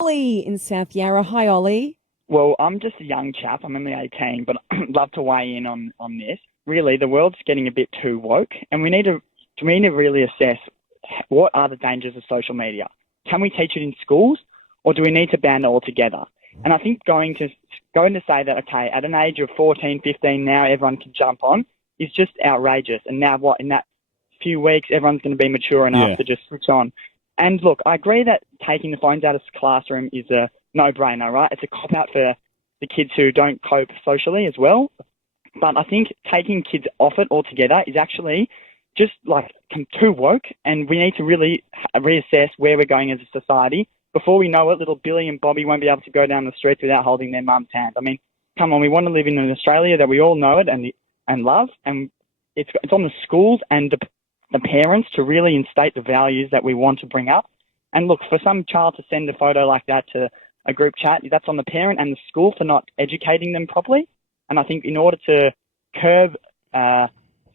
Ollie in South Yarra. Hi, Ollie. Well, I'm just a young chap. I'm only 18, but I'd love to weigh in on this. Really, the world's getting a bit too woke, and we need to really assess what are the dangers of social media. Can we teach it in schools, or do we need to ban it altogether? And I think going to say that, okay, at an age of 14, 15 now everyone can jump on is just outrageous. And now what, in that few weeks everyone's going to be mature enough Yeah. to just switch on. And look, I agree that taking the phones out of the classroom is a no-brainer, right? It's a cop-out for the kids who don't cope socially as well. But I think taking kids off it altogether is actually just like too woke, and we need to really reassess where we're going as a society. Before we know it, little Billy and Bobby won't be able to go down the streets without holding their mum's hand. I mean, come on, we want to live in an Australia that we all know it and love, and it's on the schools and the parents to really instate the values that we want to bring up. And look, for some child to send a photo like that to a group chat, that's on the parent and the school for not educating them properly. And I think in order to curb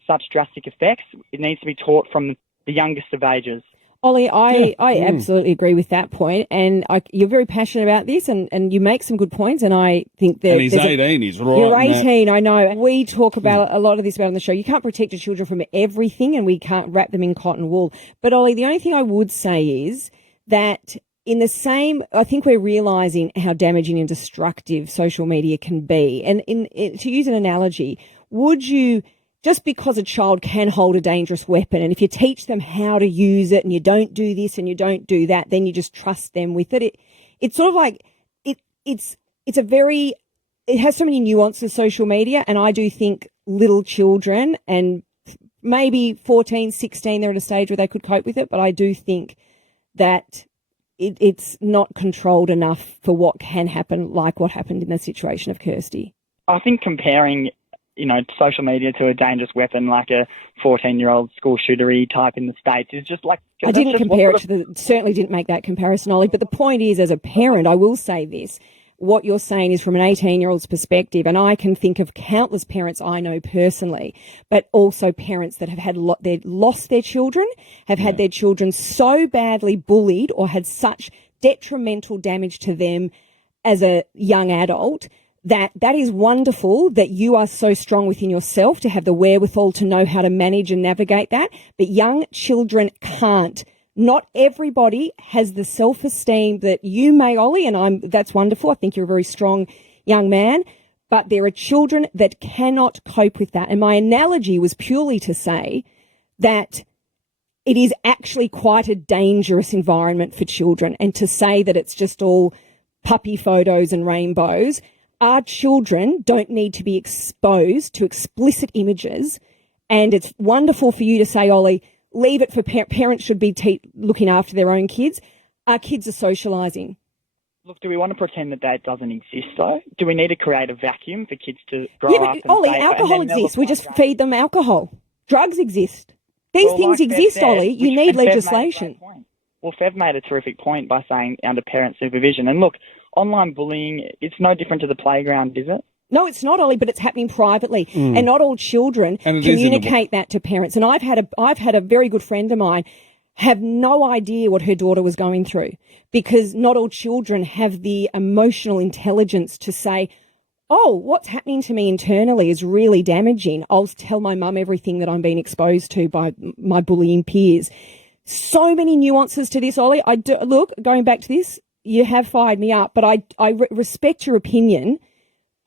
such drastic effects, it needs to be taught from the youngest of ages. Ollie, I absolutely agree with that point, and you're very passionate about this, and you make some good points, and I think that... And he's 18, he's right. You're 18, I know. We talk about a lot of this about on the show. You can't protect your children from everything, and we can't wrap them in cotton wool. But Ollie, the only thing I would say is that I think we're realising how damaging and destructive social media can be. And to use an analogy, would you... Just because a child can hold a dangerous weapon, and if you teach them how to use it and you don't do this and you don't do that, then you just trust them with it. It's sort of like it has so many nuances, social media, and I do think little children, and maybe 14, 16, they're at a stage where they could cope with it, but I do think that it's not controlled enough for what can happen, like what happened in the situation of Kirsty. I think comparing social media to a dangerous weapon like a 14-year-old school shootery type in the States is just like... I didn't compare it certainly didn't make that comparison, Ollie, but the point is, as a parent, I will say this, what you're saying is from an 18-year-old's perspective, and I can think of countless parents I know personally, but also parents that have had they've lost their children, have had their children so badly bullied or had such detrimental damage to them as a young adult that is wonderful that you are so strong within yourself to have the wherewithal to know how to manage and navigate that. But young children can't. Not everybody has the self-esteem that you may, Ollie, and that's wonderful. I think you're a very strong young man. But there are children that cannot cope with that. And my analogy was purely to say that it is actually quite a dangerous environment for children. And to say that it's just all puppy photos and rainbows, our children don't need to be exposed to explicit images, and it's wonderful for you to say, Ollie, leave it for parents should be looking after their own kids. Our kids are socialising. Look, do we want to pretend that doesn't exist, though? Do we need to create a vacuum for kids to grow up? But Ollie, alcohol exists. We just feed them alcohol. Drugs exist. These things exist, Ollie. You need legislation. Well, Fev made a terrific point by saying under parent supervision. And look, online bullying, it's no different to the playground, is it? No, it's not, Ollie, but it's happening privately. And not all children communicate that to parents. And I've had a very good friend of mine have no idea what her daughter was going through, because not all children have the emotional intelligence to say, oh, what's happening to me internally is really damaging. I'll tell my mum everything that I'm being exposed to by my bullying peers. So many nuances to this, Ollie. Look, going back to this, you have fired me up, but I respect your opinion,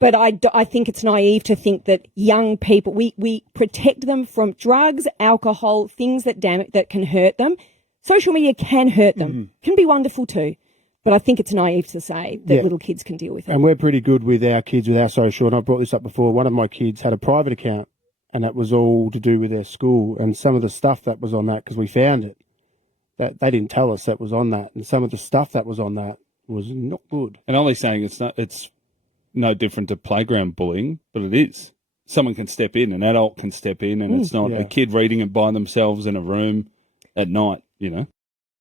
but I think it's naive to think that young people, we protect them from drugs, alcohol, things that can hurt them. Social media can hurt them, can be wonderful too, but I think it's naive to say that little kids can deal with it. And we're pretty good with our kids, with our social, and I brought this up before. One of my kids had a private account, and that was all to do with their school, and some of the stuff that was on that, because we found it, that they didn't tell us that was on that, and some of the stuff that was on that was not good. And Ollie's saying it's no different to playground bullying, but it is. Someone can step in, an adult can step in, and it's not a kid reading it by themselves in a room at night,